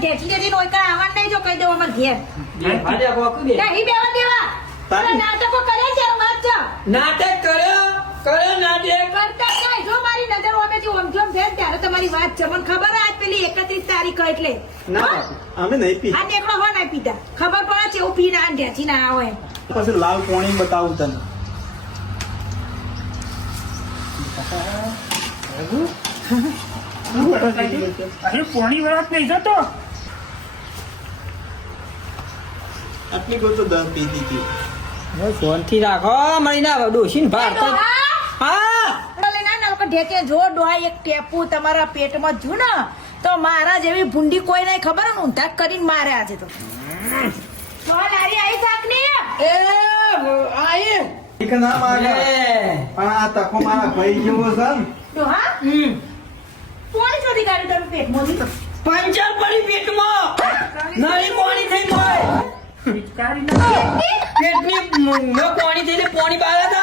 ઢેચી દેતી નોય કર આવવાનું નહીં જો કહી દઉં અમાર ઘેર ભાડે કોક દે નહીં બેવા દેવા તારે નાટકો કરે છે વાત છે નાટક કર્યો નાટક કરતા કાંઈ જો મારી નજર ઓમેથી ઓમજોમ છે ત્યારે તમારી વાત છે મને ખબર આજ પેલી 31 તારીખ એટલે ના અમે નહીં પી આ નેકડો હો ના પીતા ખબર પડે છે એવું પીને આ ઢેચી ના આવે પછી લાલ પોણી બતાવું તને અરે પોણી વરસ નહીં જતો આટલી કોઈ તો 10 પી દીધી ફોનથી રાખો મારી ના ડોશી ને ભાર હા લઈને આ લોકો ઢેકે જો ડોહા એક ટેપુ તમારા પેટમાં જુ ને તો મારા જેવી ભૂંડી કોઈ નહીં ખબર ને ઊંધા કરીને માર્યા છે તો લારી આવી શાકની એ આયે ઠીક ના માગે પણ આ તકો મારા ભાઈ જેવો છે ને ડોહા કોની ચોરી કાઢી તમે પેટમાંથી પંચર પડી પેટમાં નળી પાણી થઈ ગઈ પિચકારી ના પેટની પાણી થઈ પોણી બહાર હતા